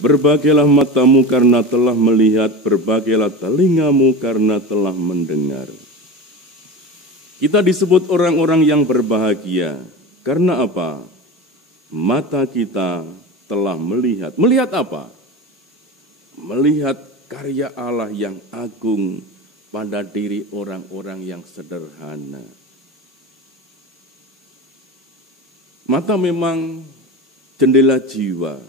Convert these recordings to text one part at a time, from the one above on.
Berbagailah matamu karena telah melihat, berbagailah telingamu karena telah mendengar. Kita disebut orang-orang yang berbahagia. Karena apa? Mata kita telah melihat. Melihat apa? Melihat karya Allah yang agung pada diri orang-orang yang sederhana. Mata memang jendela jiwa.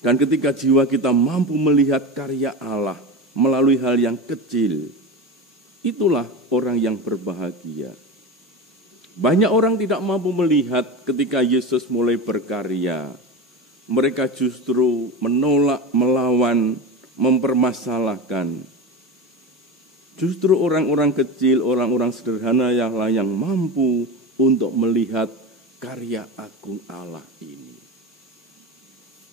Dan ketika jiwa kita mampu melihat karya Allah melalui hal yang kecil, itulah orang yang berbahagia. Banyak orang tidak mampu melihat ketika Yesus mulai berkarya. Mereka justru menolak, melawan, mempermasalahkan. Justru orang-orang kecil, orang-orang sederhana yang mampu untuk melihat karya agung Allah ini.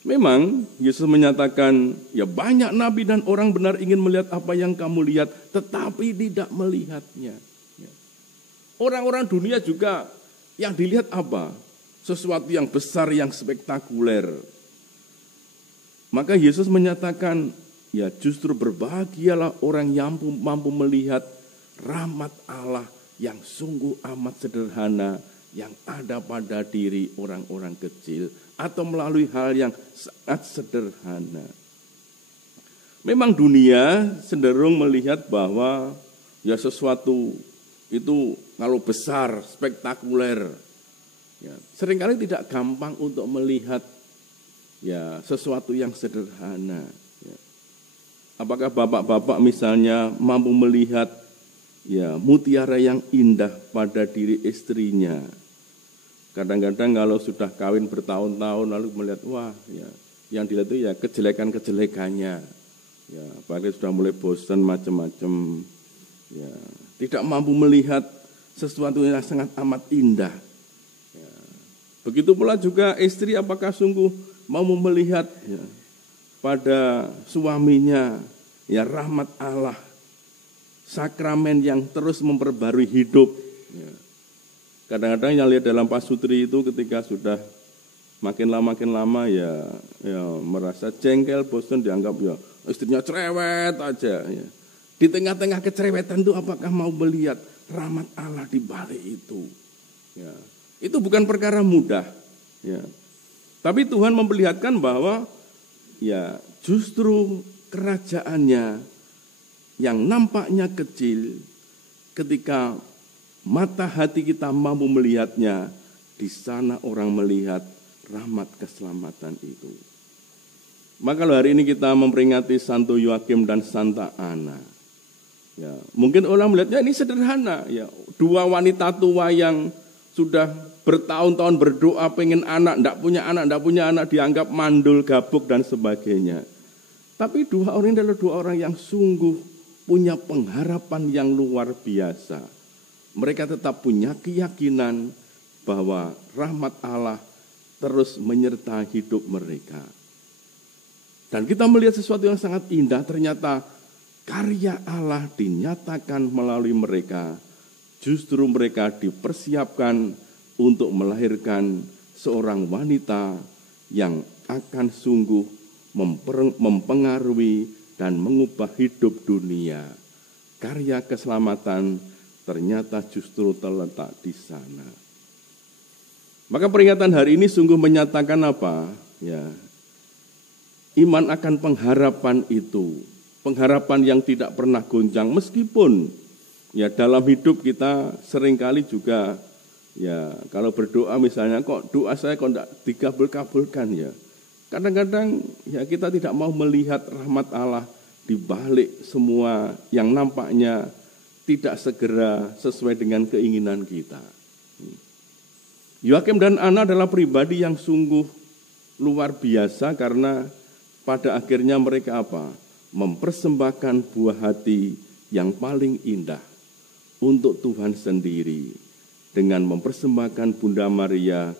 Memang Yesus menyatakan, ya banyak nabi dan orang benar ingin melihat apa yang kamu lihat, tetapi tidak melihatnya. Orang-orang dunia juga yang dilihat apa? Sesuatu yang besar, yang spektakuler. Maka Yesus menyatakan, ya justru berbahagialah orang yang mampu melihat rahmat Allah yang sungguh amat sederhana, yang ada pada diri orang-orang kecil, atau melalui hal yang sangat sederhana. Memang dunia cenderung melihat bahwa ya sesuatu itu kalau besar, spektakuler, ya, seringkali tidak gampang untuk melihat ya sesuatu yang sederhana. Ya. Apakah bapak-bapak misalnya mampu melihat ya mutiara yang indah pada diri istrinya? Kadang-kadang kalau sudah kawin bertahun-tahun lalu melihat, wah ya, yang dilihat itu ya kejelekan-kejelekannya. Ya, apalagi sudah mulai bosan macam-macam. Ya, tidak mampu melihat sesuatu yang sangat amat indah. Ya, begitu pula juga istri, apakah sungguh mau melihat ya, pada suaminya ya rahmat Allah, sakramen yang terus memperbarui hidup. Ya. Kadang-kadang yang lihat dalam pasutri itu ketika sudah makin lama ya merasa jengkel, bosan, dianggap ya istrinya cerewet aja. Ya. Di tengah-tengah kecerewetan itu apakah mau melihat rahmat Allah di balik itu? Ya. Itu bukan perkara mudah. Ya. Tapi Tuhan memperlihatkan bahwa ya justru kerajaannya yang nampaknya kecil, ketika mata hati kita mampu melihatnya, di sana orang melihat rahmat keselamatan itu. Maka hari ini kita memperingati Santo Yoakim dan Santa Ana. Ya, mungkin orang melihatnya ini sederhana, ya, dua wanita tua yang sudah bertahun-tahun berdoa pengen anak, enggak punya anak, dianggap mandul, gabuk dan sebagainya. Tapi dua orang ini adalah dua orang yang sungguh punya pengharapan yang luar biasa. Mereka tetap punya keyakinan bahwa rahmat Allah terus menyertai hidup mereka. Dan kita melihat sesuatu yang sangat indah, ternyata karya Allah dinyatakan melalui mereka. Justru mereka dipersiapkan untuk melahirkan seorang wanita yang akan sungguh mempengaruhi dan mengubah hidup dunia. Karya keselamatan ternyata justru terletak di sana. Maka peringatan hari ini sungguh menyatakan apa? Ya, iman akan pengharapan itu, pengharapan yang tidak pernah goncang, meskipun ya dalam hidup kita seringkali juga ya kalau berdoa misalnya kok doa saya kok tidak dikabul-kabulkan ya. Kadang-kadang ya kita tidak mau melihat rahmat Allah di balik semua yang nampaknya tidak segera sesuai dengan keinginan kita. Yoakim dan Ana adalah pribadi yang sungguh luar biasa karena pada akhirnya mereka apa? Mempersembahkan buah hati yang paling indah untuk Tuhan sendiri dengan mempersembahkan Bunda Maria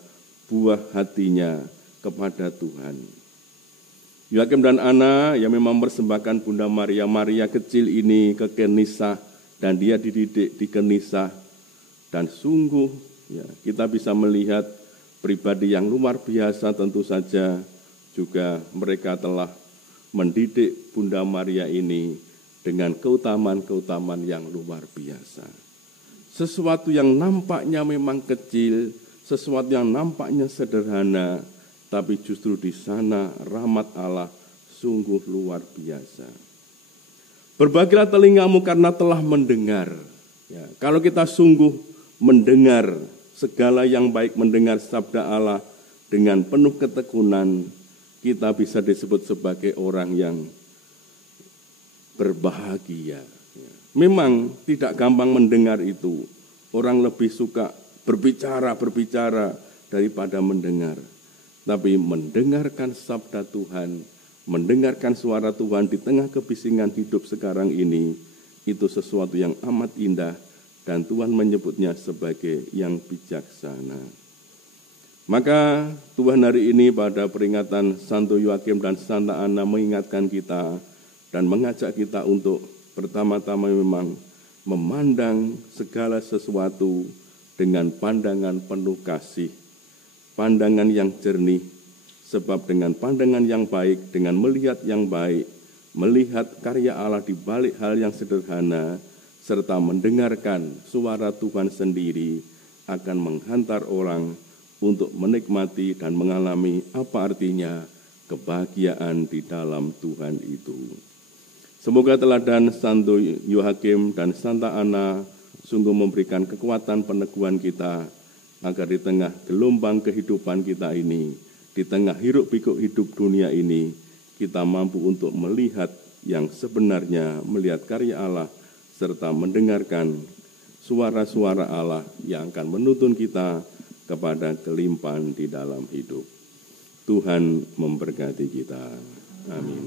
buah hatinya kepada Tuhan. Yoakim dan Ana yang memang mempersembahkan Bunda Maria, Maria kecil ini ke Kenisah, dan dia dididik di Kenisah, dan sungguh ya, kita bisa melihat pribadi yang luar biasa tentu saja juga mereka telah mendidik Bunda Maria ini dengan keutamaan-keutamaan yang luar biasa. Sesuatu yang nampaknya memang kecil, sesuatu yang nampaknya sederhana, tapi justru di sana rahmat Allah sungguh luar biasa. Berbagilah telingamu karena telah mendengar. Ya, kalau kita sungguh mendengar segala yang baik, mendengar sabda Allah dengan penuh ketekunan, kita bisa disebut sebagai orang yang berbahagia. Memang tidak gampang mendengar itu. Orang lebih suka berbicara daripada mendengar. Tapi mendengarkan sabda Tuhan, mendengarkan suara Tuhan di tengah kebisingan hidup sekarang ini, itu sesuatu yang amat indah dan Tuhan menyebutnya sebagai yang bijaksana. Maka Tuhan hari ini pada peringatan Santo Yoakim dan Santa Ana mengingatkan kita dan mengajak kita untuk pertama-tama memang memandang segala sesuatu dengan pandangan penuh kasih, pandangan yang jernih, sebab dengan pandangan yang baik, dengan melihat yang baik, melihat karya Allah di balik hal yang sederhana, serta mendengarkan suara Tuhan sendiri akan menghantar orang untuk menikmati dan mengalami apa artinya kebahagiaan di dalam Tuhan itu. Semoga teladan Santo Yoakim dan Santa Ana sungguh memberikan kekuatan peneguhan kita agar di tengah gelombang kehidupan kita ini, di tengah hiruk-pikuk hidup dunia ini, kita mampu untuk melihat yang sebenarnya, melihat karya Allah, serta mendengarkan suara-suara Allah yang akan menuntun kita kepada kelimpahan di dalam hidup. Tuhan memberkati kita. Amin.